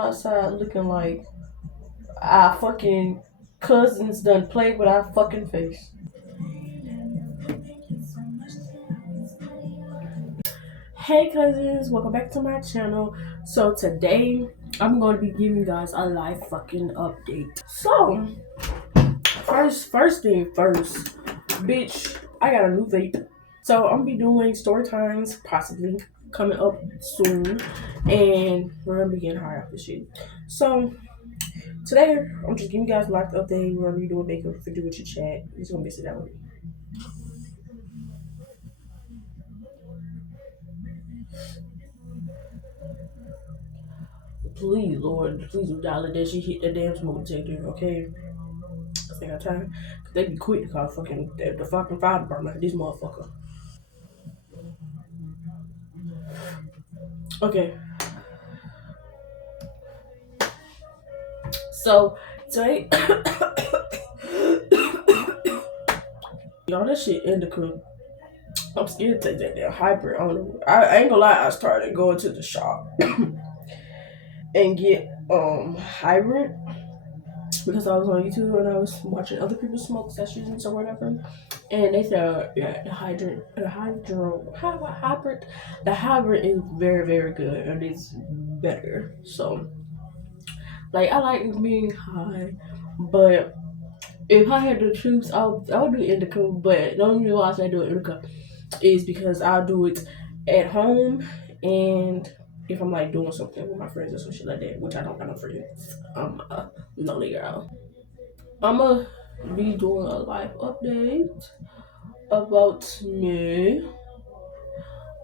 outside looking like our fucking cousins done played with our fucking face. Hey cousins, welcome back to my channel. So today I'm going to be giving you guys a live fucking update. So first thing first, bitch, I got a new vape. So I'm gonna be doing story times possibly coming up soon, and we're gonna be getting high off this shit. So today I'm just giving you guys a live update. We're gonna be doing makeup for do with your chat. You're just gonna be sitting down with me. Please, Lord, please do not let that shit hit that damn smoke detector, okay? I think I time. Cause they be quick to call fucking the fucking fire department. This motherfucker. Okay. So today y'all, that shit indica. I'm scared to take that damn hybrid. I don't know. I ain't gonna lie, I started going to the shop and get hybrid because I was on YouTube and I was watching other people smoke sessions or whatever, and they said the hybrid is very very good and it's better. So like I like being high, but if I had to choose, I would do indica. But the only reason why I say do indica is because I'll do it at home and if I'm like doing something with my friends or some shit like that, which I don't got no friends. I'm a lonely girl. I'ma be doing a live update about me.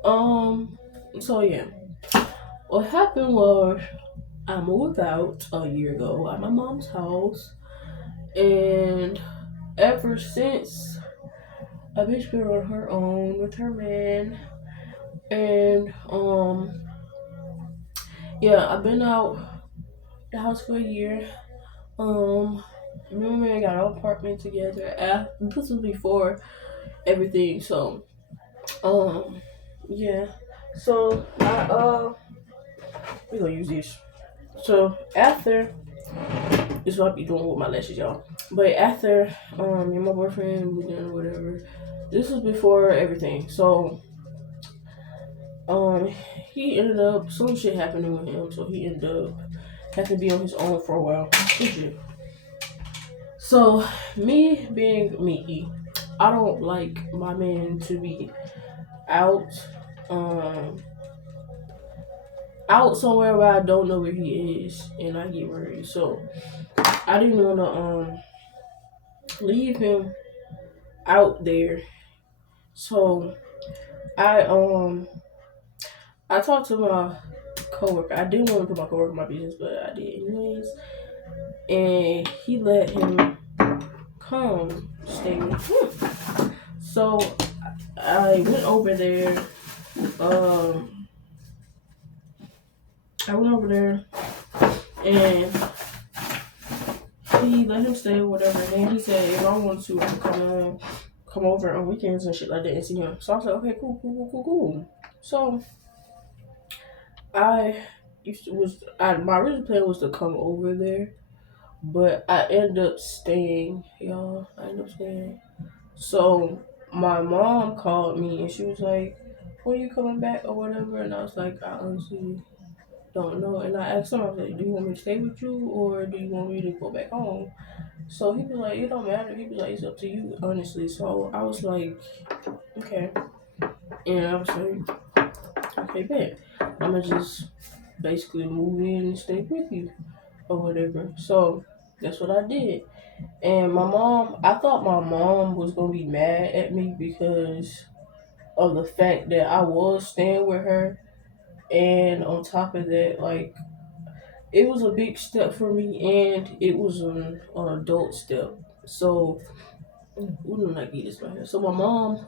Um, so yeah, what happened was I moved out a year ago at my mom's house, and ever since a bitch been on her own with her man, and yeah, I've been out the house for a year. Me and my man got our apartment together. This was before everything, so yeah. So we gonna use this. So after this is what I be doing with my lashes, y'all. But after me and my boyfriend moved in or whatever, this was before everything. So he ended up some shit happening with him, so he ended up having to be on his own for a while. So me being me, I don't like my man to be out um out somewhere where I don't know where he is and I get worried. So I didn't wanna leave him out there. So I I talked to my coworker. I didn't want to put my coworker in my business, but I did anyways. And he let him come stay with him. So I went over there. I went over there and he let him stay or whatever. And then he said if I wanted to, I could come over on weekends and shit like that and see him. So I was like, okay, cool. So my original plan was to come over there, but I ended up staying, y'all. I ended up staying. So my mom called me and she was like, when you coming back or whatever? And I was like, I honestly don't know. And I asked him, I was like, do you want me to stay with you or do you want me to go back home? So he was like, it don't matter. He was like, it's up to you, honestly. So I was like, okay. And I was like, okay, bet. I'm gonna just basically move in and stay with you or whatever. So that's what I did. And I thought my mom was gonna be mad at me because of the fact that I was staying with her. And on top of that, like, it was a big step for me and it was an adult step. So, we do not get this right here. So, my mom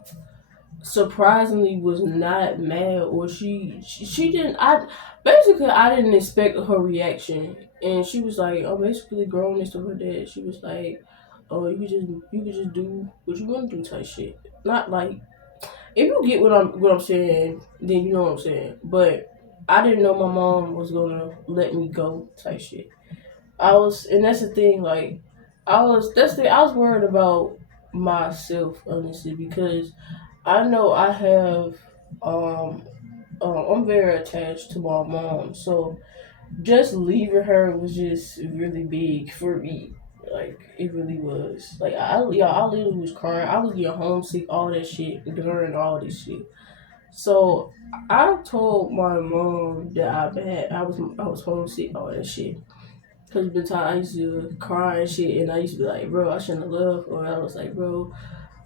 surprisingly was not mad or she didn't I didn't expect her reaction, and she was like, oh, basically grown this to her dad. She was like, oh, you could just do what you want to do type shit. Not like, if you get what I'm saying, then you know what I'm saying. But I didn't know my mom was gonna let me go type shit. And that's the thing, like, I was worried about myself, honestly, because I know I have, um, I'm very attached to my mom, so just leaving her was just really big for me. Like, it really was. Like, I literally was crying. I was getting homesick, all that shit, during all this shit. So I told my mom that I was homesick, all that shit. Cause the time I used to cry and shit, and I used to be like, bro, I shouldn't have left, or I was like, bro,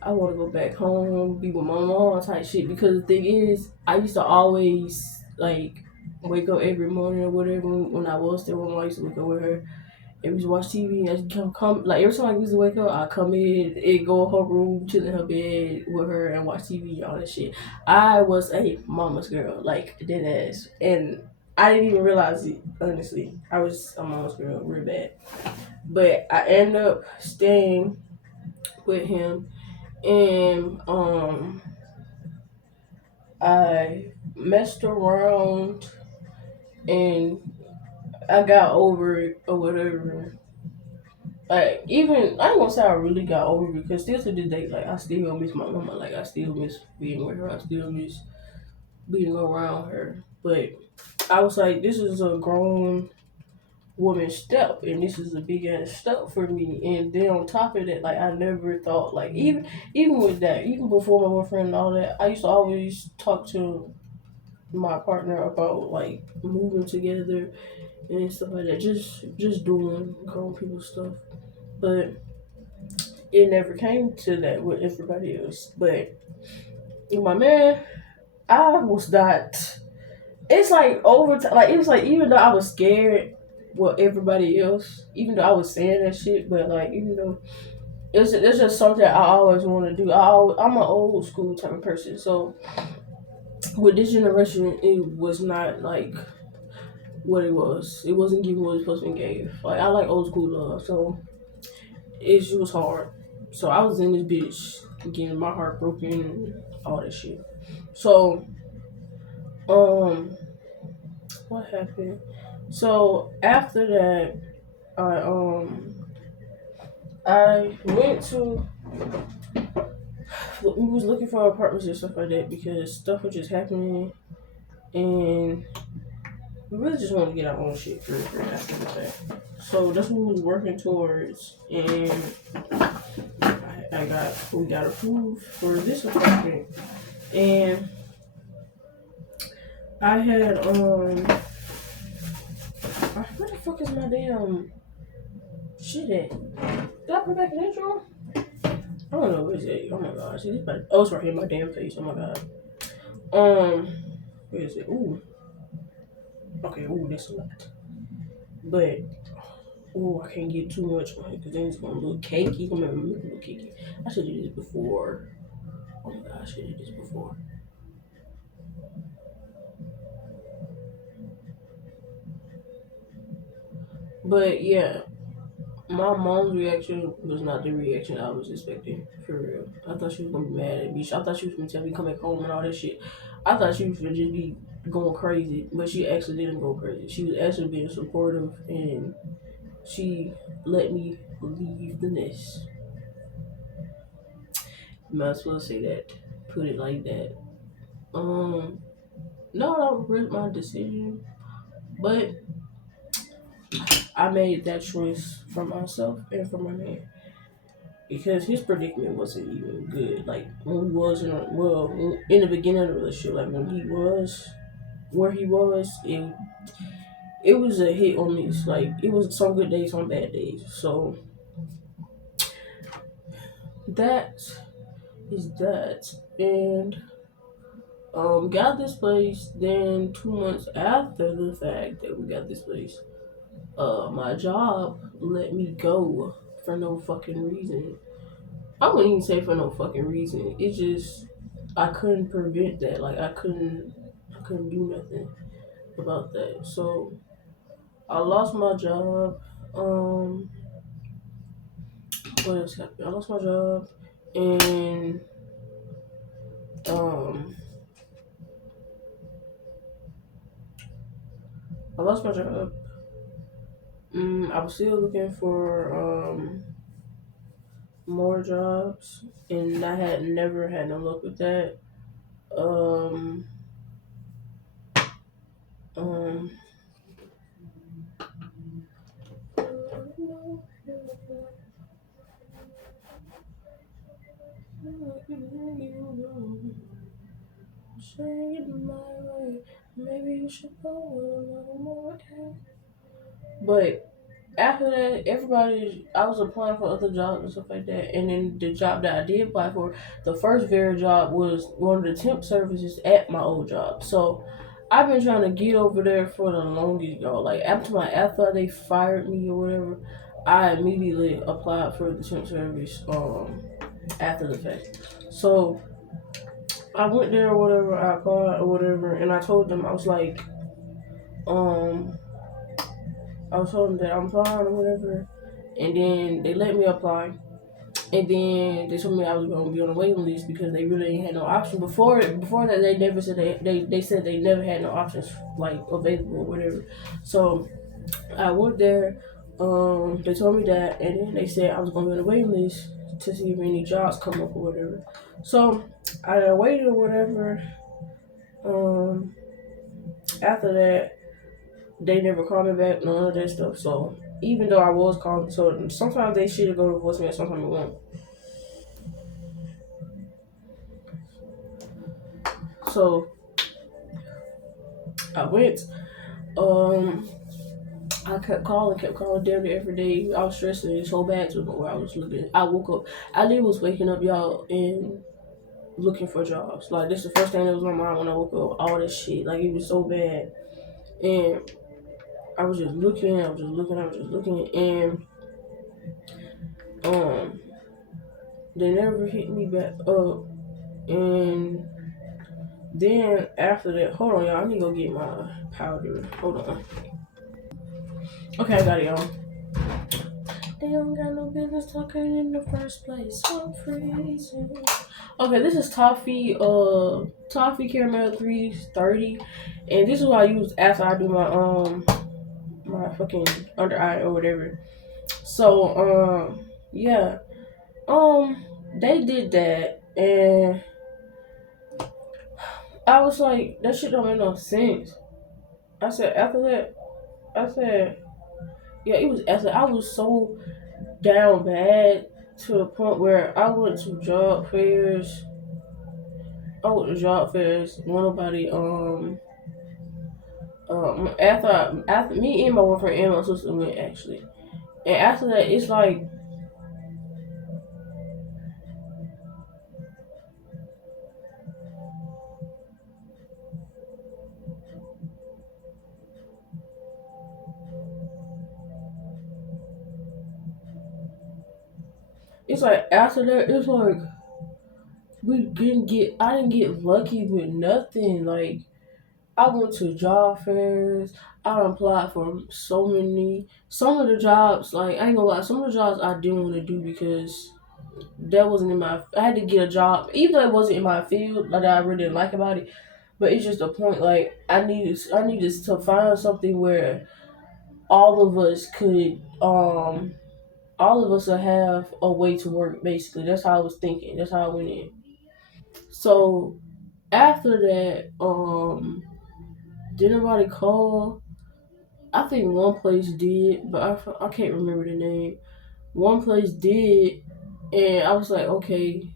I want to go back home, be with my mom, type shit. Because the thing is, I used to always like wake up every morning or whatever when I was still with my mom. I used to wake up with her. And we used to watch TV. And I come like every time I used to wake up, I come in and go in her room, chill in her bed with her, and watch TV, all that shit. I was a mama's girl, like dead ass, and I didn't even realize it. Honestly, I was a mama's girl, real bad. But I ended up staying with him, and I messed around, and I got over it or whatever. Like, even I ain't gonna say I really got over it, because still to this day, like, I still miss my mama. Like, I still miss being with her. I still miss being around her. But I was like, this is a grown woman step, and this is a big ass step for me. And then on top of that, like, I never thought, like, even with that, even before my boyfriend and all that, I used to always talk to my partner about like moving together and stuff like that. Just doing grown people stuff. But it never came to that with everybody else. But with my man, I was not. It's like over time. Like, it was like, even though I was scared with everybody else, even though I was saying that shit, but like, even though it's just something I always want to do. I'm an old school type of person, so with this generation, it was not like what it was. It wasn't giving what it was supposed to be gave. Like, I like old school love, so it was hard. So I was in this bitch getting my heart broken and all that shit. So, um, what happened? So after that, I I went to we was looking for apartments and stuff like that, because stuff was just happening, and we really just wanted to get our own shit for after the fact. So that's what we was working towards, and we got approved for this apartment, and I had where the fuck is my damn shit at? Did I put it back in that drawer? I don't know, where is it? Oh my gosh, it's right here in my damn face. Oh my god. Where is it? Ooh. Okay, ooh, that's a lot. But ooh, I can't get too much on it, because then it's gonna look cakey. I'm gonna make it look cakey. I should have did this before. Oh my god, I should have did this before. But yeah, my mom's reaction was not the reaction I was expecting, for real. I thought she was gonna be mad at me. I thought she was gonna tell me come back home and all that shit. I thought she was gonna just be going crazy, but she actually didn't go crazy. She was actually being supportive, and she let me leave the nest. Might as well say that. Put it like that. No, I don't regret my decision, but I made that choice for myself and for my man, because his predicament wasn't even good. Like, when we was in the beginning of the relationship, like when he was where he was, it was a hit or miss. Like, it was some good days, some bad days. So that is that, and got this place. Then 2 months after the fact that we got this place, my job let me go for no fucking reason. I wouldn't even say for no fucking reason. It's just I couldn't prevent that. Like, I couldn't do nothing about that. So I lost my job. Um, what else happened? I lost my job, and um, I lost my job. I was still looking for more jobs, and I had never had no luck with that. Um, um, Maybe you should go a little more. But after that, everybody, I was applying for other jobs and stuff like that. And then the job that I did apply for, the first very job was one of the temp services at my old job. So I've been trying to get over there for the longest, y'all. Like after they fired me or whatever, I immediately applied for the temp service after the fact. So I went there or whatever, I applied or whatever, and I told them um I was told them that I'm applying or whatever, and then they let me apply. And then they told me I was going to be on the waiting list because they really ain't had no option. Before that, they never said they said they never had no options like available or whatever. So I went there. They told me that, and then they said I was going to be on the waiting list to see if any jobs come up or whatever. So I waited or whatever. Um, After that, they never called me back, none of that stuff. So even though I was calling, so sometimes they should go to voicemail, sometimes it won't. So I went. Um, I kept calling damn near every day. I was stressing it so bad to the point where I was looking. I woke up. I literally was waking up, y'all, and looking for jobs. Like this, is the first thing that was on my mind when I woke up. All this shit, like it was so bad, and I was just looking. I was just looking, and um, they never hit me back up. And then after that, hold on, y'all. I need to go get my powder. Hold on. Okay, I got it, y'all. They don't got no business talking in the first place. I'm freezing. Okay, this is toffee caramel 330, and this is what I use after I do my fucking under eye or whatever. So yeah, they did that, and I was like, that shit don't make no sense. I said after that, I said yeah, it was after I was so down bad to the point where I went to job fairs. I went to job fairs. Nobody after me and my boyfriend and my sister went actually, and after that it's like after that it's like I didn't get lucky with nothing. Like I went to job fairs. I applied for so many. Some of the jobs, like I ain't gonna lie, some of the jobs I didn't want to do because that wasn't in my. I had to get a job, even though it wasn't in my field, like that I really didn't like about it. But it's just the point. Like I needed to find something where all of us could, all of us will have a way to work. Basically, that's how I was thinking. That's how I went in. So after that, did nobody call? I think one place did, but I can't remember the name. One place did, and I was like, okay,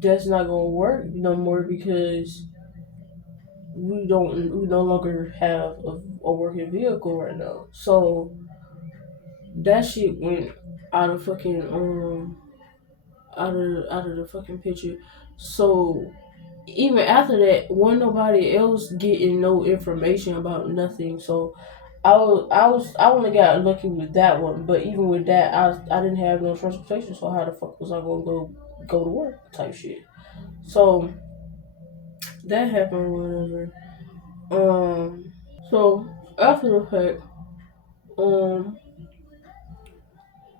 that's not gonna work no more because we no longer have a working vehicle right now. So that shit went out of fucking out of the fucking picture. So even after that, wasn't nobody else getting no information about nothing. So I only got lucky with that one, but even with that, I didn't have no transportation. So how the fuck was I gonna go to work type shit? So that happened, whatever. So after the fact, um,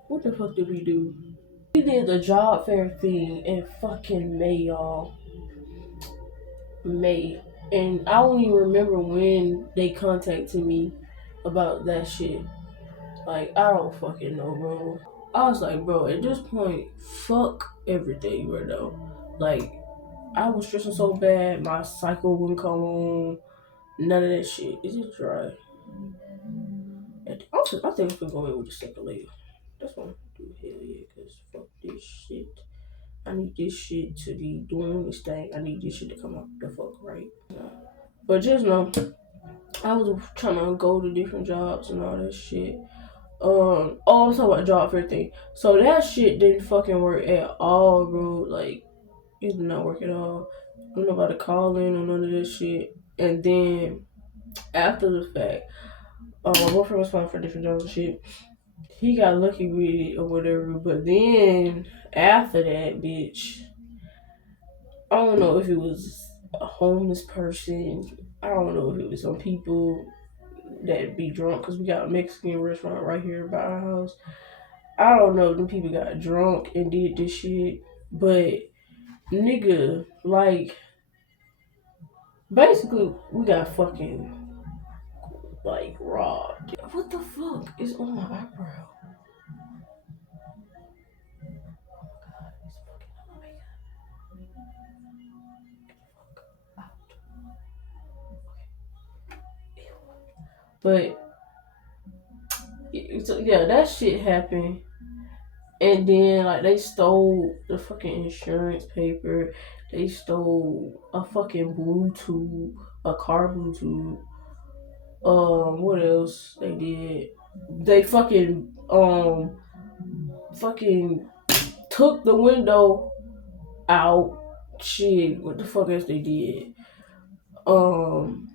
what the fuck did we do? We did the job fair thing in fucking May, y'all. May. And I don't even remember when they contacted me about that shit. Like, I don't fucking know, bro. I was like, bro, at this point, fuck everything, right now. Like, I was stressing so bad, my cycle wouldn't come on. None of that shit. It's just dry. And also, I think I'm gonna go in with the second layer. That's what I'm gonna do. Hell yeah, because fuck this shit. I need this shit to be doing this thing. I need this shit to come out the fuck right. But just know, I was trying to go to different jobs and all that shit. I was talking about job fair thing. So that shit didn't fucking work at all, bro. Like, it did not work at all. Don't nobody call in or none of this shit. And then after the fact, my boyfriend was applying for different jobs and shit. He got lucky with it or whatever. But then after that, bitch, I don't know if it was a homeless person. I don't know if it was some people that be drunk because we got a Mexican restaurant right here by our house. I don't know. Them people got drunk and did this shit, but nigga, like, basically, we got fucking like robbed. What the fuck is on my eyebrow? But so, yeah, that shit happened. And then like they stole the fucking insurance paper. They stole a fucking Bluetooth, a car Bluetooth. What else they did? They fucking took the window out. Shit, what the fuck else they did? Um,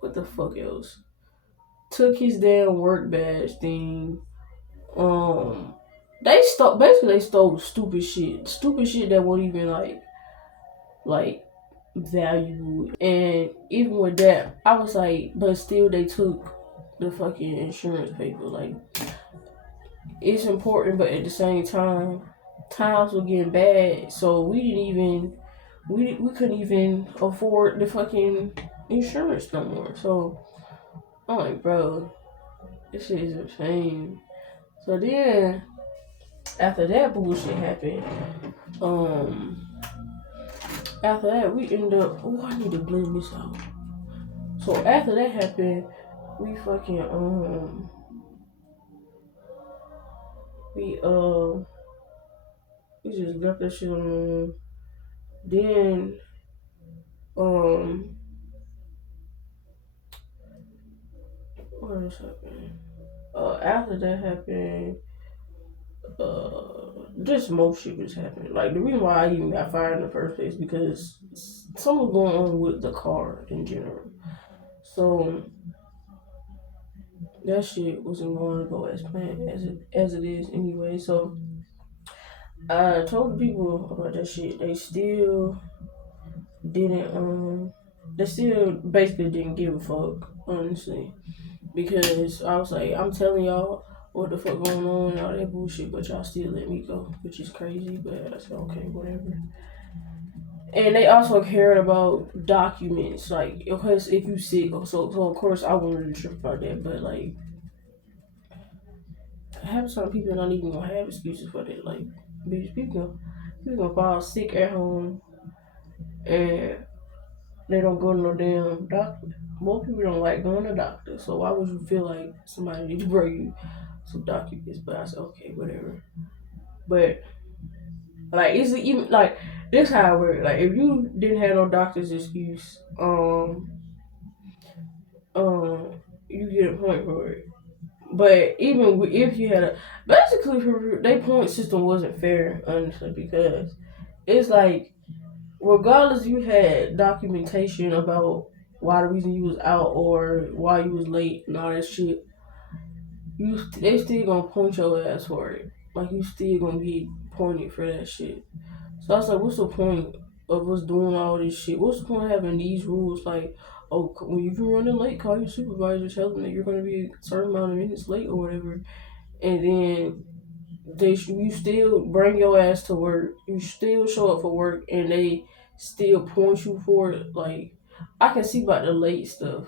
what the fuck else? Took his damn work badge thing. Um, they stole stupid shit that wasn't even like valuable. And even with that, I was like, but still they took the fucking insurance paper. Like, it's important, but at the same time, times were getting bad, so we couldn't even afford the fucking insurance no more. So I'm like, bro, this shit is insane. So then after that bullshit happened, um, after that we end up. Oh, I need to blend this out. So after that happened, we fucking we we just left that shit on. Then um what else happened? After that happened, just most shit was happening. Like the reason why I even got fired in the first place because something was going on with the car in general. So that shit wasn't going to go as planned as it is anyway. So I told the people about that shit. Didn't they still basically didn't give a fuck, honestly. Because I was like, I'm telling y'all what the fuck going on and all that bullshit, but y'all still let me go, which is crazy, but I said, okay, whatever. And they also cared about documents, like, because if you sick, so of course I wasn't really sure about that, but like, half some people not even gonna have excuses for that. Like, bitch, people gonna fall sick at home and they don't go to no damn doctor. Most people don't like going to doctor, so why would you feel like somebody need to bring you some documents? But I said, okay, whatever. But like, it's even like this how it works. Like, if you didn't have no doctor's excuse, you get a point for it. But even if you had basically their point system wasn't fair, honestly, because it's like regardless you had documentation about why the reason you was out or why you was late and all that shit, they still gonna point your ass for it. Like you still gonna get pointed for that shit. So I was like, what's the point of us doing all this shit? What's the point of having these rules? Like, oh, when you're running late, call your supervisor, tell them that you're gonna be a certain amount of minutes late or whatever, and then you still bring your ass to work. You still show up for work, and they still point you for it. Like, I can see about the late stuff,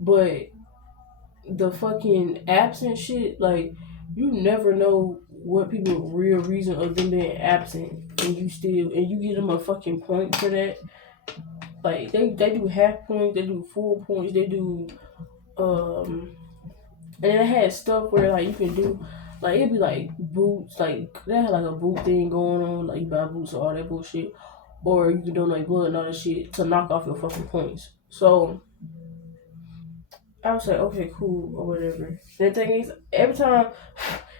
but the fucking absent shit, like you never know what people's real reason of them being absent, and you give them a fucking point for that. Like they do half points, they do full points, they do and then it had stuff where like you can do like it'd be like boots, like they had like a boot thing going on, like you buy boots or all that bullshit. Or you can donate blood and all that shit to knock off your fucking points. So I was like, okay, cool, or whatever. The thing is, every time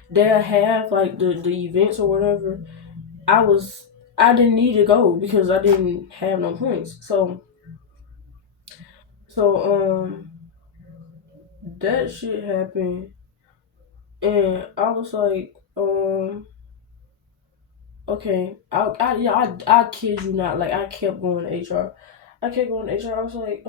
they have like the events or whatever, I didn't need to go because I didn't have no points. So that shit happened, and I was like, okay, I kid you not, like I kept going to HR. I kept going to HR. I was like,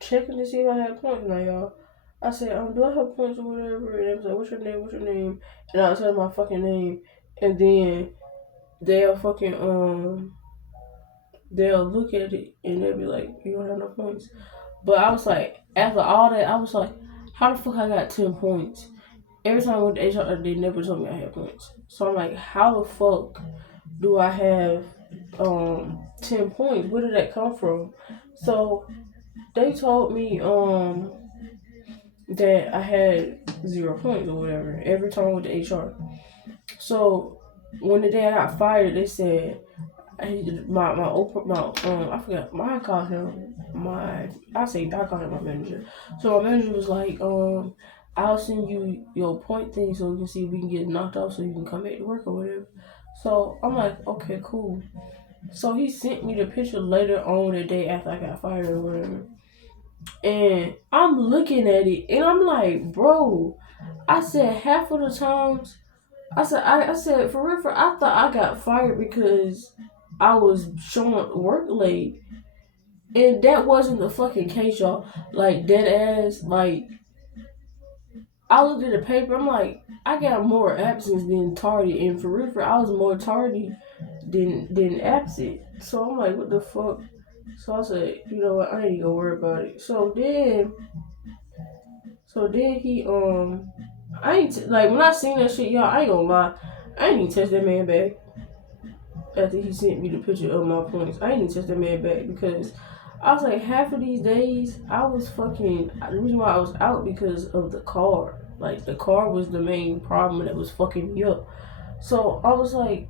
checking to see if I had points now, y'all. I said, do I have points or whatever? And they was like, what's your name? What's your name? And I said my fucking name, and then they'll fucking they'll look at it and they'll be like, you don't have no points. But I was like, after all that, I was like, how the fuck I got 10 points? Every time I went to HR, they never told me I had points. So I'm like, how the fuck do I have 10 points? Where did that come from? So they told me that I had 0 points or whatever every time I went to HR. So when the day I got fired, they said I forgot I called him I called him my manager. So my manager was like, I'll send you your point thing so we can see if we can get knocked off so you can come back to work or whatever. So I'm like, okay, cool. So he sent me the picture later on the day after I got fired or whatever. And I'm looking at it and I'm like, bro, I said half of the times I said for real, I thought I got fired because I was showing work late, and that wasn't the fucking case, y'all. Like dead ass. Like I looked at the paper, I'm like, I got more absence than tardy, and for real, I was more tardy than absent. So I'm like, what the fuck? So I said, you know what, I ain't gonna worry about it. So then he I ain't like when I seen that shit, y'all. I ain't gonna lie, I ain't even text that man back after he sent me the picture of my points. I ain't even text that man back because I was like, half of these days I was fucking. The reason why I was out because of the car. Like the car was the main problem that was fucking me up. So I was like,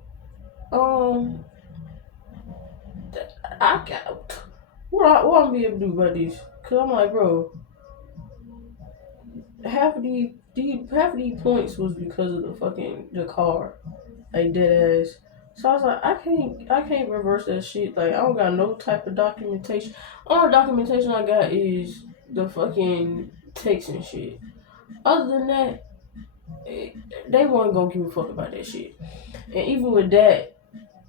I got what I'm gonna be able to do about this? Cause I'm like, bro, half of these points was because of the car, like dead ass. So I was like, I can't reverse that shit. Like I don't got no type of documentation. All the documentation I got is the fucking text and shit. Other than that, they weren't gonna give a fuck about that shit. And even with that,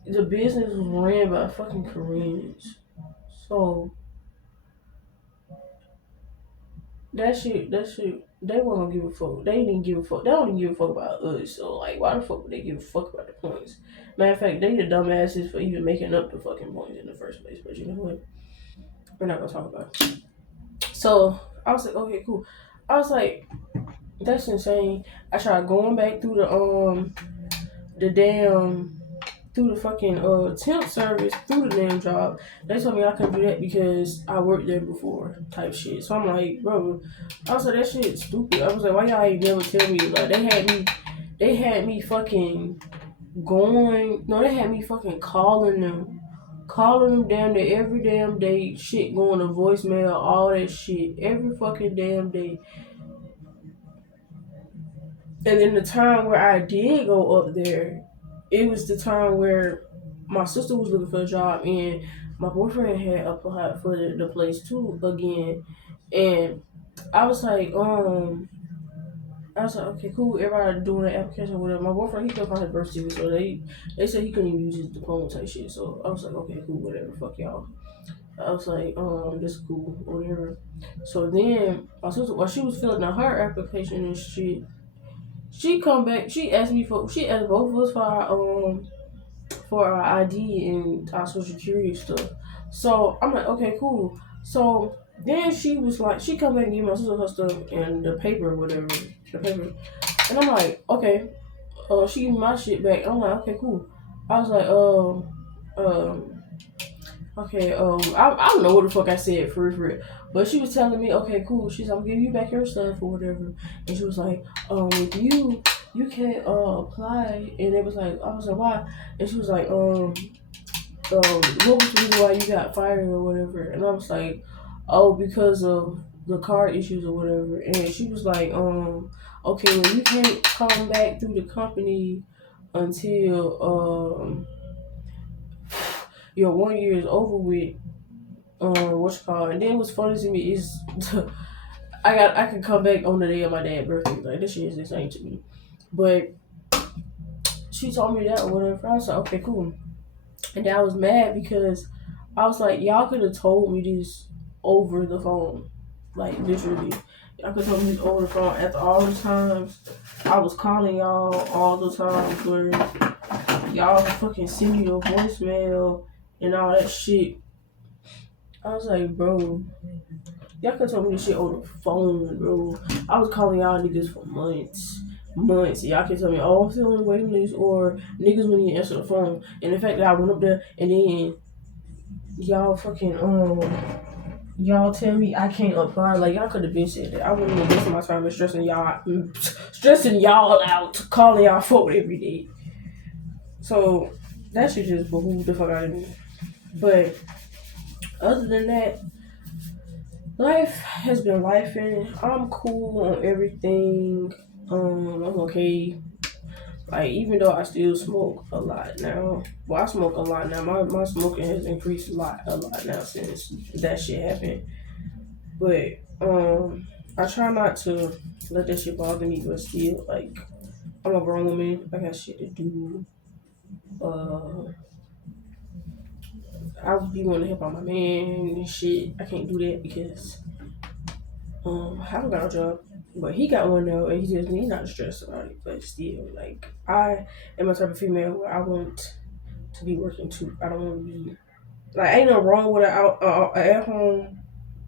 the business was ran by fucking Koreans. So that shit, they weren't gonna give a fuck. They didn't give a fuck. They don't even give a fuck about us. So like, why the fuck would they give a fuck about the points? Matter of fact, they the dumbasses for even making up the fucking points in the first place. But you know what? We're not gonna talk about it. So I was like, okay, cool. I was like, that's insane. I tried going back through the damn through the fucking temp service through the damn job. They told me I couldn't do that because I worked there before type shit. So I'm like, bro, I was like, that shit stupid. I was like, why y'all ain't never tell me? Like they had me fucking going. No, they had me fucking calling them damn day every damn day. Shit going to voicemail, all that shit every fucking damn day. And then the time where I did go up there, it was the time where my sister was looking for a job and my boyfriend had applied for the place too again. And I was like, okay, cool. Everybody doing the application with him. My boyfriend, he couldn't find his birth certificate, so they said he couldn't even use his diploma type shit. So I was like, okay, cool, whatever, fuck y'all. I was like, this is cool, whatever. So then my sister, while she was filling out her application and shit, she come back. She asked both of us for our ID and our social security stuff. So I'm like, okay, cool. So then she was like, she come back and give my sister her stuff and the paper or whatever, the paper. And I'm like, okay. She gave me my shit back. I'm like, okay, cool. I was like, okay, I don't know what the fuck I said for it. But she was telling me, okay, cool. She's like, I'm giving you back your stuff or whatever. And she was like, with you can't apply. And it was like, I was like, why? And she was like, what was the reason why you got fired or whatever? And I was like, oh, because of the car issues or whatever. And she was like, okay, well, you can't come back through the company until your 1 year is over with. What's it called? And then what's funny to me is I could come back on the day of my dad's birthday. Like, this shit is insane to me. But she told me that or whatever. I was like, okay, cool. And then I was mad because I was like, y'all could have told me this over the phone. Like, literally. Y'all could have told me this over the phone after all the times I was calling y'all, all the times where y'all fucking send me a voicemail and all that shit. I was like, bro, y'all could have told me this shit over the phone, bro. I was calling y'all niggas for months. Y'all can tell me, oh, I'm still on the waiting list, or niggas when you answer the phone. And the fact that I went up there and then y'all fucking y'all tell me I can't apply. Like, y'all could have been said that. I wouldn't have wasted my time and stressing y'all out, calling y'all for every day. So that shit just behooved the fuck out of me. But other than that, life has been lifing. I'm cool on everything. I'm okay. Like, even though I still smoke a lot now. Well, I smoke a lot now. My smoking has increased a lot now since that shit happened. But I try not to let that shit bother me, but still, like, I'm a grown woman. I got shit to do. I would be wanting to help out my man and shit. I can't do that because I haven't got a job. But he got one though, and he's not stressed about it. But still, like, I am a type of female where I want to be working too. I don't want to be like, ain't no wrong with a at home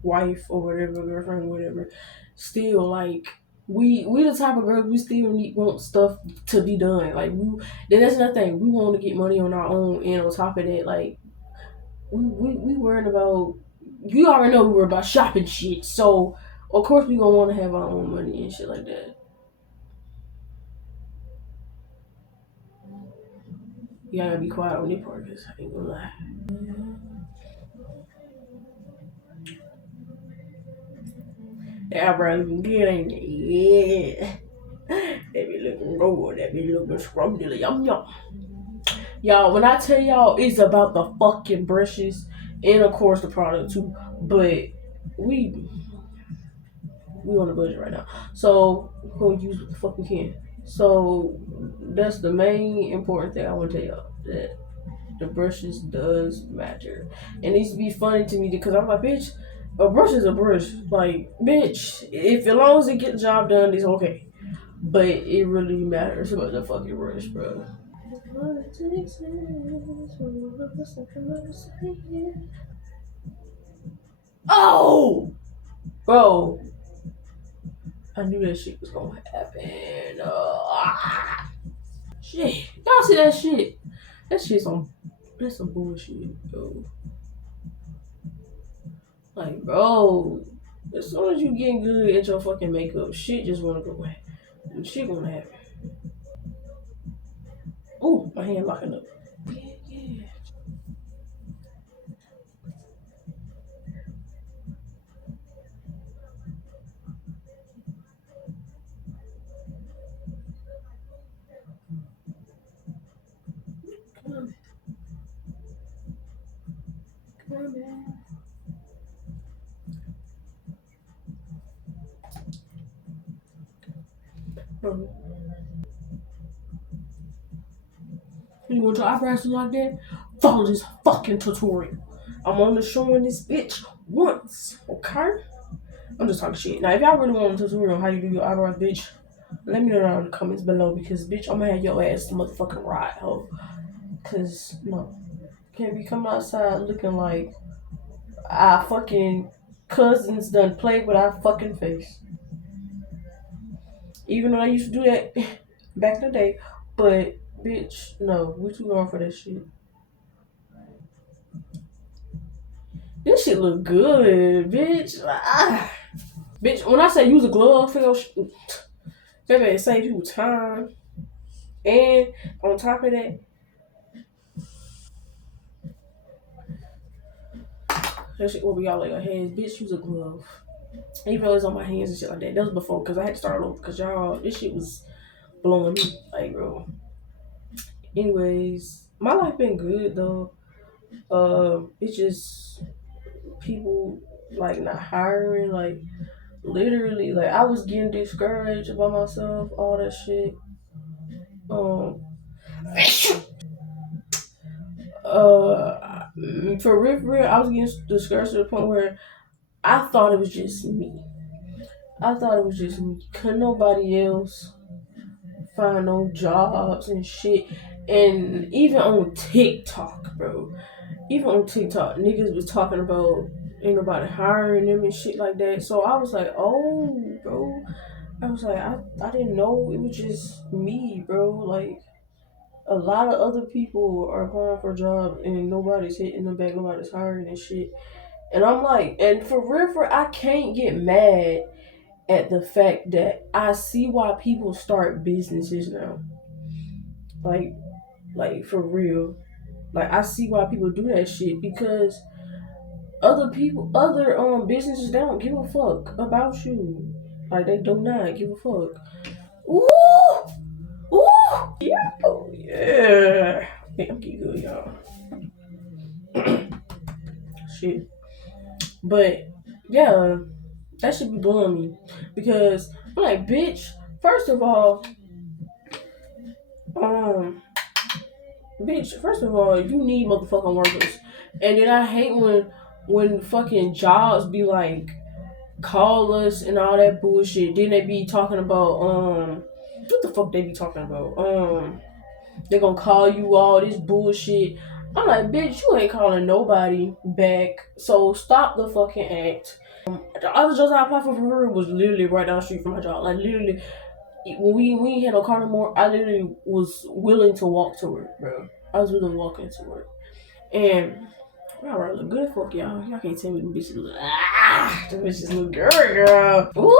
wife or whatever, girlfriend, whatever. Still, like, we the type of girls we still want stuff to be done. Like, that's another thing. We want to get money on our own, and on top of that, like, we worried about. You already know we were about shopping shit, so of course we gonna want to have our own money and shit like that. You gotta be quiet on this part, cause I ain't gonna lie. That eyebrow looking good, ain't it? Yeah. That be looking good. That be looking scrumptious. Yum yum. Y'all, when I tell y'all it's about the fucking brushes and of course the product too, but we on a budget right now, so we're gonna use what the fuck we can. So that's the main important thing I want to tell y'all, that the brushes does matter. It needs to be funny to me because I'm like, bitch, a brush is a brush. Like, bitch, if as long as it gets the job done, it's okay. But it really matters about the fucking brush, bro. Oh, bro, I knew that shit was gonna happen. Shit, y'all see that shit? That's some bullshit, bro. Like, bro, as soon as you getting good at your fucking makeup, shit just wanna go away. And shit gonna happen. Ooh, my hand locking up. Yeah. Come on, man. Bro, you want your eyebrows like that? Follow this fucking tutorial. I'm only showing this bitch once, okay? I'm just talking shit. Now, if y'all really want a tutorial on how you do your eyebrows, bitch, let me know down in the comments below because, bitch, I'm gonna have your ass the motherfucking ride, ho. Cause, no, can't be coming outside looking like our fucking cousins done played with our fucking face. Even though I used to do that back in the day. But, bitch, no, we too grown for that shit. This shit look good, bitch. Bitch, when I say use a glove for your that man save you time. And on top of that, that shit will be all on your hands. Bitch, use a glove. Even though it's on my hands and shit like that. That was before, because I had to start over. Because y'all, this shit was blowing me. Like, bro. Anyways, my life been good, though. It's just people, like, not hiring. Like, literally, like, I was getting discouraged about myself. All that shit. For real, I was getting discouraged to the point where I thought it was just me. I thought it was just me. Could nobody else find no jobs and shit. And even on TikTok, bro. Even on TikTok, niggas was talking about ain't nobody hiring them and shit like that. So I was like, oh, bro. I was like, I didn't know it was just me, bro. Like, a lot of other people are going for jobs and nobody's hitting them back, nobody's hiring and shit. And I'm like, and for real, I can't get mad at the fact that I see why people start businesses now. Like, for real. Like, I see why people do that shit because other businesses, they don't give a fuck about you. Like, they do not give a fuck. Ooh, ooh, yeah. I think I'm getting good, y'all. Shit. But yeah, that should be blowing me because I'm like, bitch. First of all, um, bitch. First of all, you need motherfucking workers, and then I hate when fucking jobs be like call us and all that bullshit. Then they be talking about what the fuck they be talking about they gonna call you all this bullshit. I'm like, bitch, you ain't calling nobody back. So stop the fucking act. The other jobs I applied for real was literally right down the street from my job. Like, literally, when we ain't had no car no more, I literally was willing to walk to work, bro. I was willing to walk into work. And y'all right, look good fuck y'all. Y'all can't tell me them bitches look them bitches look good, girl. Ooh,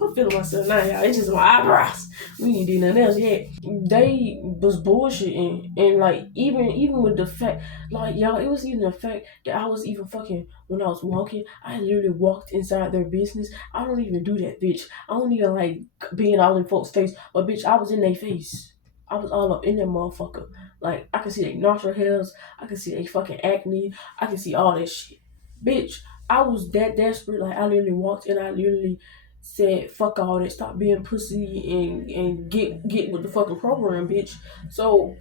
I'm feeling myself now, y'all. It's just my eyebrows. We ain't did nothing else yet. They was bullshitting, and like even with the fact, like, y'all, it was even the fact that I was even fucking when I was walking. I literally walked inside their business. I don't even do that, bitch. I don't even like being all in folks' face, but bitch, I was in their face. I was all up in that motherfucker. Like, I can see their nostril hairs. I can see their fucking acne. I can see all that shit. Bitch, I was that desperate. Like, I literally walked in. I literally said, fuck all that. Stop being pussy and get with the fucking program, bitch. So,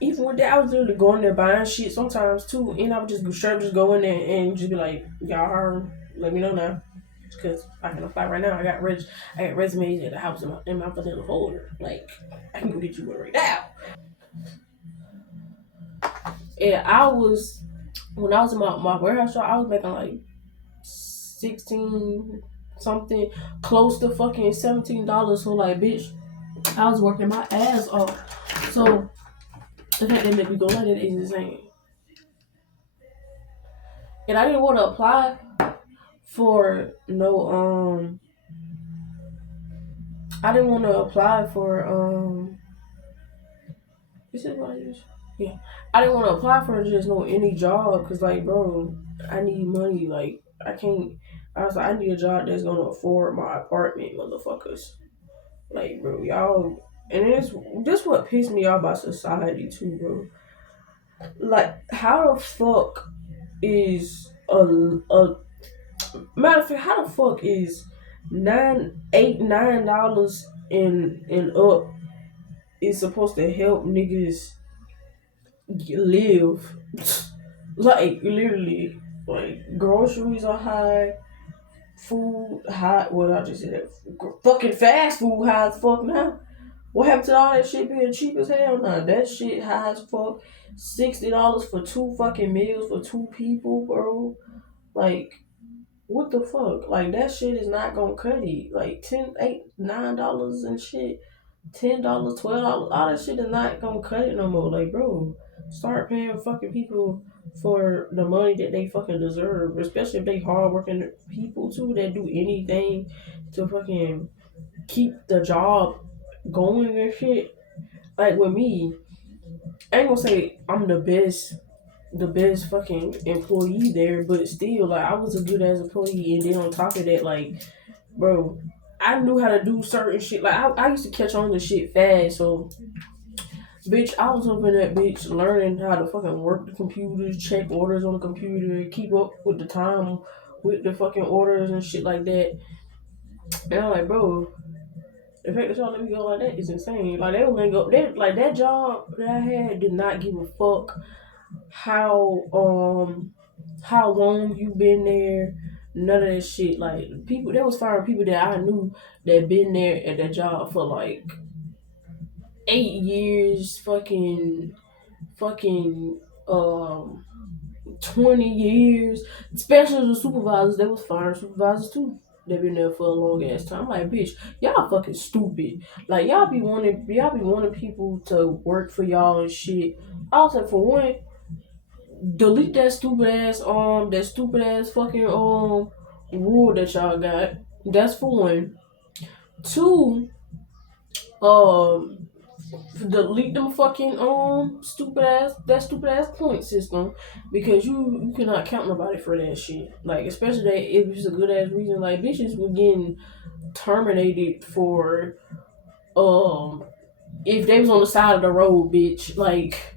even with that, I was literally going there buying shit sometimes, too. And I would just straight up just go in there and just be like, y'all heard, let me know now. Because I can apply right now. I got resumes at the house in my vanilla folder. Like, I can go get you one right now. And when I was in my warehouse job, I was making like 16 something, close to fucking $17. So, like, bitch, I was working my ass off. So, the fact that we go like that is insane. And I didn't want to apply for no, I didn't want to apply for, is it what I use? Yeah. I didn't want to apply for just any job because, like, bro, I need money. Like, I was like, I need a job that's going to afford my apartment, motherfuckers. Like, bro, y'all, and this what pissed me off about society, too, bro. Like, how the fuck is matter of fact, how the fuck is $9 and up is supposed to help niggas live? Like, literally, like, groceries are high, food high. Well, I just said that. Fucking fast food high as fuck now. What happened to all that shit being cheap as hell now? That shit high as fuck. $60 for two fucking meals for two people, bro. Like, what the fuck? Like, that shit is not gonna cut it. Like, 10, 8, $9 and shit. $10, $12, all that shit is not gonna cut it no more. Like, bro, start paying fucking people for the money that they fucking deserve, especially if they hardworking people too that do anything to fucking keep the job going and shit. Like with me, I ain't gonna say I'm the best fucking employee there, but still, like I was a good ass employee, and then on top of that, like, bro, I knew how to do certain shit. Like I used to catch on to shit fast, so bitch, I was up in that bitch learning how to fucking work the computers, check orders on the computer, keep up with the time with the fucking orders and shit like that. And I'm like, bro, the fact that y'all let me go like that is insane. Like they would let me go. They like that job that I had did not give a fuck how how long you been there. None of that shit. Like people, they was firing people that I knew that been there at that job for like 8 years, fucking 20 years. Especially the supervisors, they was firing supervisors too. They been there for a long ass time. I'm like, bitch, y'all fucking stupid. Like y'all be wanting people to work for y'all and shit. I was like, for one, delete that stupid ass fucking rule that y'all got. That's for one. Two, um delete them fucking stupid ass point system, because you cannot count nobody for that shit. Like especially that if it's a good ass reason. Like bitches were getting terminated for if they was on the side of the road, bitch. Like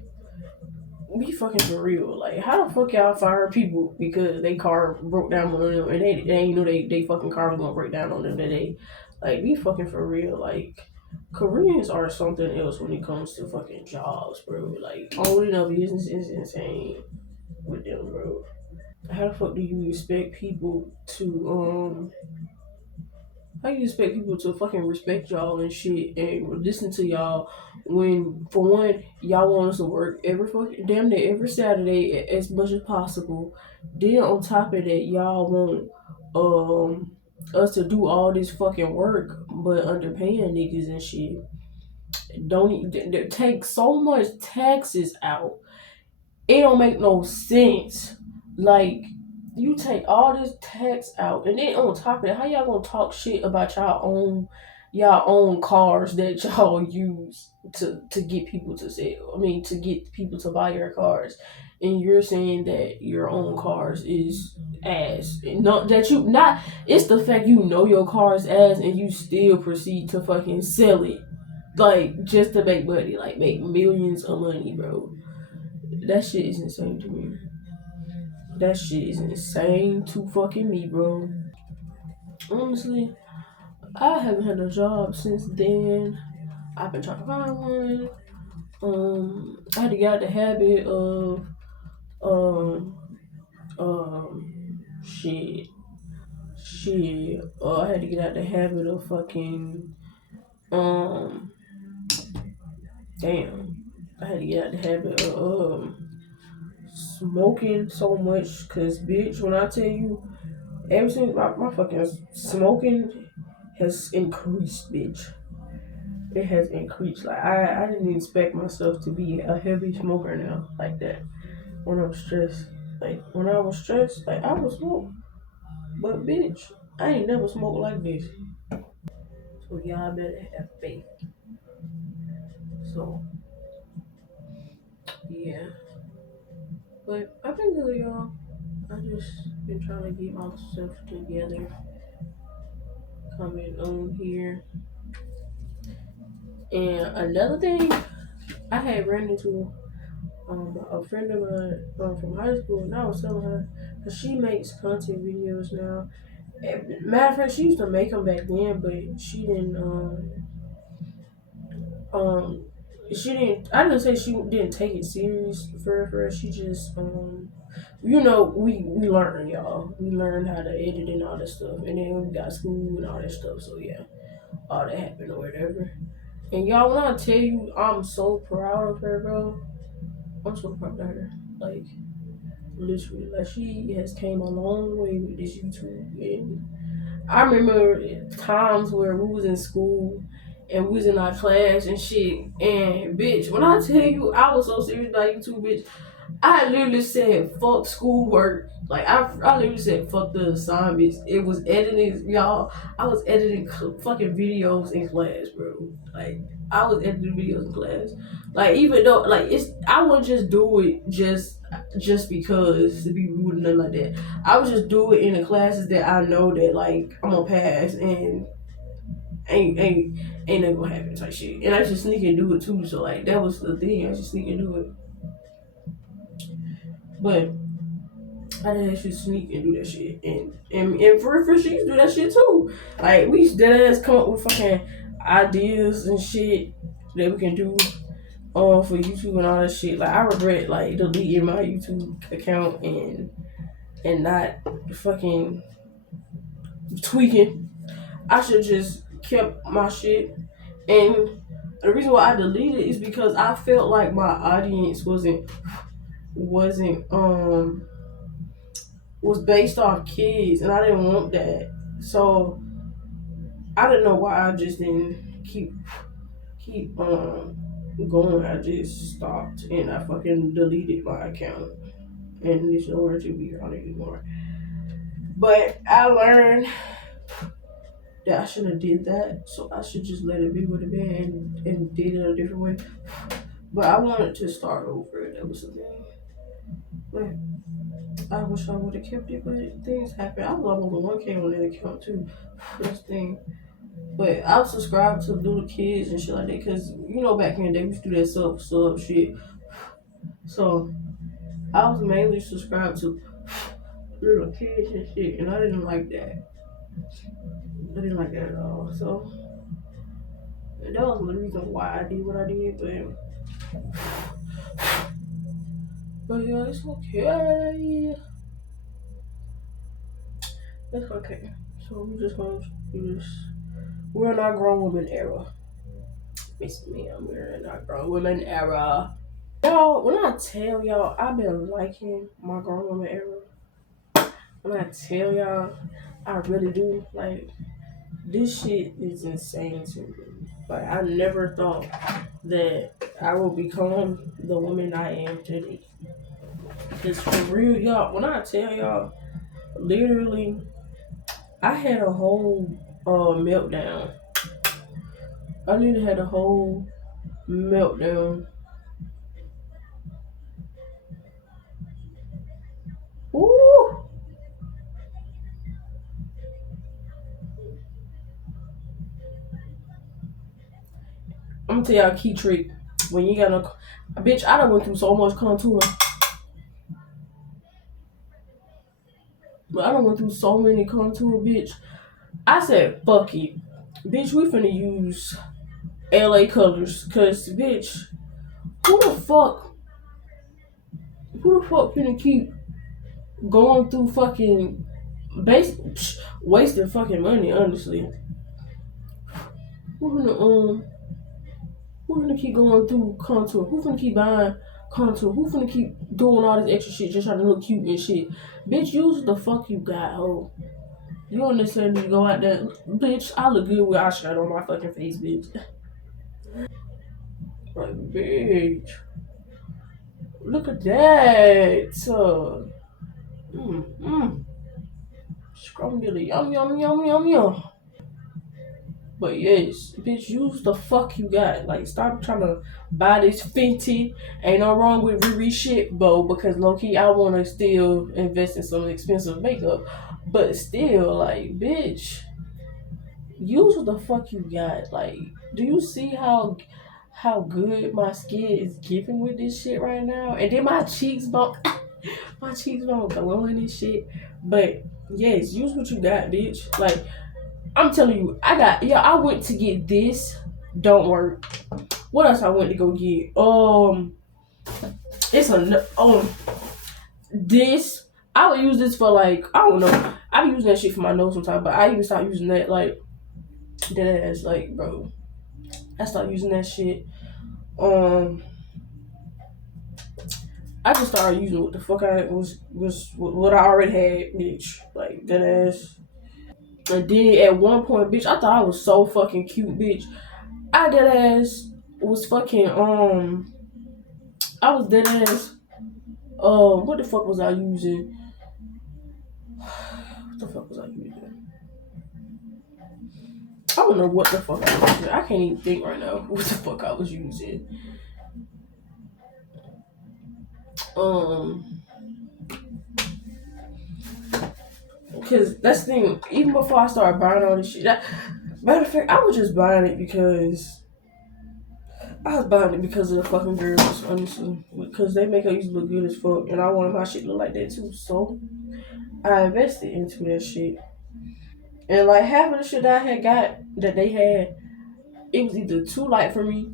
be fucking for real. Like how the fuck y'all fire people because they car broke down on them and they ain't know they fucking car was gonna break down on them that day. Like be fucking for real. Like Koreans are something else when it comes to fucking jobs, bro. Like owning a business is insane with them, bro. How the fuck do you expect people to how you expect people to fucking respect y'all and shit and listen to y'all when, for one, y'all want us to work every fucking damn day every Saturday as much as possible. Then on top of that, y'all want us to do all this fucking work but underpaying niggas and shit. Don't take so much taxes out, it don't make no sense. Like you take all this tax out, and then on top of it, how y'all gonna talk shit about y'all own cars that y'all use to get people to sell? I mean, to get people to buy your cars, and you're saying that your own cars is ass. Not that you not. It's the fact you know your car is ass, and you still proceed to fucking sell it, like just to make money, like make millions of money, bro. That shit is insane to me. That shit is insane to fucking me, bro. Honestly, I haven't had a job since then. I've been trying to find one. I had to get out the habit of um shit. I had to get out the habit of fucking um damn. I had to get out the habit of smoking so much, cause bitch, when I tell you, ever since my fucking smoking has increased, bitch. It has increased. Like I didn't expect myself to be a heavy smoker now, like that. When I'm stressed, like when I was stressed, like I would smoke, but bitch, I ain't never smoked like this. So y'all better have faith. So yeah, but I've been good, y'all. I just been trying to get myself together, coming on here. And another thing, I had ran into a friend of mine from high school, and I was telling her because she makes content videos now. Matter of fact, she used to make them back then, but she didn't. Um, she didn't. I didn't say she didn't take it serious for her. She just we learned, y'all. We learned how to edit and all that stuff, and then we got school and all that stuff. So yeah, all that happened or whatever. And y'all, when I tell you, I'm so proud of her, bro. I'm so proud of her. Like Literally, like she has came a long way with this YouTube. And I remember times where we was in school and we was in our class and shit. And bitch, when I tell you I was so serious about YouTube, bitch, I literally said fuck schoolwork. Like I literally said fuck the assignments. It was editing, y'all. I was editing fucking videos in class, bro. Like I was editing videos in class. Like even though like it's I wouldn't just do it just because to be rude and nothing like that. I would just do it in the classes that I know that like I'm gonna pass and ain't nothing gonna happen type shit. And I just sneak and do it too. So like that was the thing. I just sneak and do it. But I didn't actually sneak and do that shit. And for she used to do that shit too. Like we used to dead ass come up with fucking ideas and shit that we can do for YouTube and all that shit. Like I regret like deleting my YouTube account and not fucking tweaking. I should just kept my shit. And the reason why I deleted it is because I felt like my audience wasn't was based off kids, and I didn't want that. So I didn't know why I just didn't keep going. I just stopped and I fucking deleted my account, and it's nowhere to be on anymore. But I learned that I shouldn't have did that, so I should just let it be what it be and did it a different way. But I wanted to start over. That was the thing. But I wish I would have kept it, but things happen. I was almost 1K on that account too. That's the thing. But I was subscribed to little kids and shit like that because, you know, back in the day, we used to do that sub shit. So I was mainly subscribed to little kids and shit, and I didn't like that. I didn't like that at all. So that was the reason why I did what I did. But yeah, it's okay. It's okay. So we're just gonna do this. We're in our grown woman era. Miss me, we're in our grown woman era. Y'all, when I tell y'all I've been liking my grown woman era, when I tell y'all I really do, like this shit is insane to me. Like I never thought that I would become the woman I am today. Because for real, y'all, when I tell y'all, literally, I had a whole meltdown. I literally had a whole meltdown. Ooh! I'm gonna tell y'all a key trick. When you got no, bitch, I done went through so much contouring. But I done went through so many contour, bitch. I said, fuck it. Bitch, we finna use LA colors. Cause, bitch, who the fuck, finna keep going through fucking, wasting fucking money, honestly. Who finna, who finna keep going through contour? Who finna keep buying contour? Who finna keep doing all this extra shit just trying to look cute and shit? Bitch, use what the fuck you got, ho. You don't necessarily need to go out there. Bitch, I look good with eyeshadow on my fucking face, bitch. Like, bitch. Look at that. Scrumdiddly. Yum, yum, yum, yum, yum. But yes, bitch, use the fuck you got. Like, stop trying to buy this Fenty. Ain't no wrong with Riri shit, bro, because low-key, I want to still invest in some expensive makeup. But still, like, bitch, use what the fuck you got. Like, do you see how good my skin is giving with this shit right now? And then my cheeks bump glowing and shit. But yes, use what you got, bitch. Like, I'm telling you, I went to get this. Don't work. What else I went to go get? It's this. I would use this for like, I don't know. I be using that shit for my nose sometimes, but I even start using that like that ass, like, bro. I start using that shit. I just started using what the fuck I was what I already had, bitch. Like that ass. And then at one point, bitch, I thought I was so fucking cute, bitch. I dead ass was fucking I was dead ass what the fuck was I using? What the fuck was I using? I don't know what the fuck I was using. I can't even think right now what the fuck I was using. Um, Cause that's the thing. Even before I started buying all this shit, matter of fact, I was just buying it because I was buying it because of the fucking girls, honestly. Because they make her used to look good as fuck, and I wanted my shit to look like that too. So I invested into that shit, and like half of the shit that I had got that they had, it was either too light for me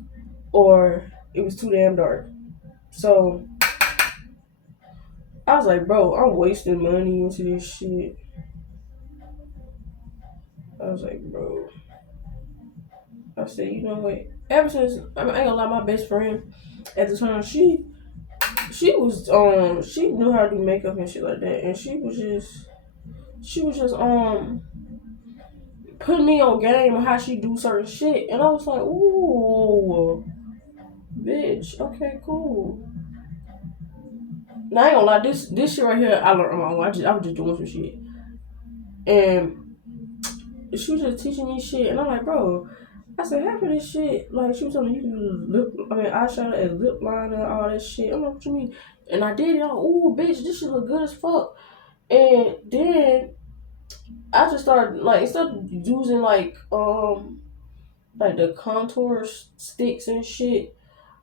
or it was too damn dark. So I was like, bro, I'm wasting money into this shit. I was like, bro. I said, you know what? Ever since I ain't gonna lie, my best friend at the time, she knew how to do makeup and shit like that, and she was just putting me on game on how she do certain shit, and I was like, ooh, bitch, okay, cool. Now I ain't gonna lie, this shit right here, I learned on my own. I was just doing some shit, and she was just teaching me shit, and I'm like, bro. I said, half of this shit, like, she was telling me you can use eyeshadow and lip liner, all that shit. I'm like, what you mean? And I did it. I'm like, ooh, bitch, this shit look good as fuck. And then I just started, like, instead of using, like the contour sticks and shit,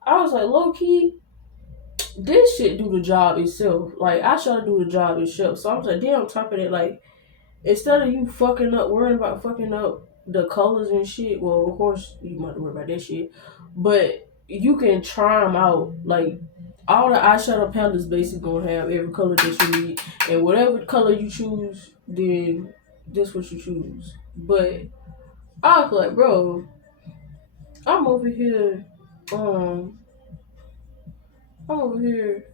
I was like, low key, this shit do the job itself. Like, eyeshadow do the job itself. So I was like, damn, on top of that, like, instead of you worrying about fucking up the colors and shit, well, of course, you might worry about that shit, but you can try them out. Like, all the eyeshadow palettes basically gonna have every color that you need, and whatever color you choose, then this what you choose. But I was like, bro, I'm over here, um, I'm over here,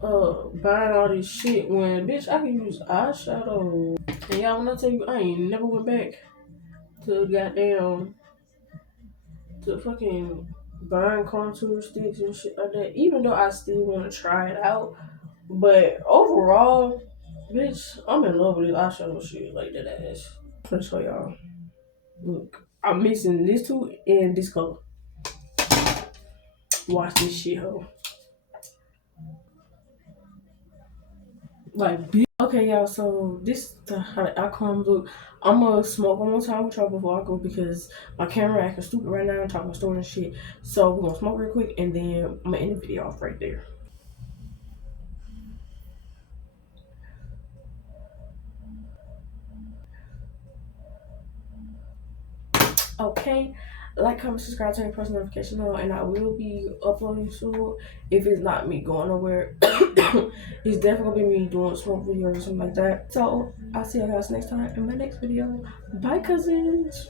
buying all this shit when, bitch, I can use eyeshadow. And y'all, when I tell you, I ain't never went back to goddamn to fucking buying contour sticks and shit like that. Even though I still want to try it out, but overall, bitch, I'm in love with this eyeshadow shit like that ass. I'm gonna show y'all. Look, I'm mixing this two and this color. Watch this shit, ho. Like, bitch. Okay, y'all. So this how the outcome look. I'm gonna smoke one more time with y'all before I go because my camera acting stupid right now. I'm talking about story and shit. So we're gonna smoke real quick and then I'm gonna end the video off right there. Okay, like, comment, subscribe, turn your post notification on, and I will be uploading soon. If it's not me going nowhere, it's definitely gonna be me doing smoke videos or something like that. So I'll see you guys next time in my next video. Bye, cousins.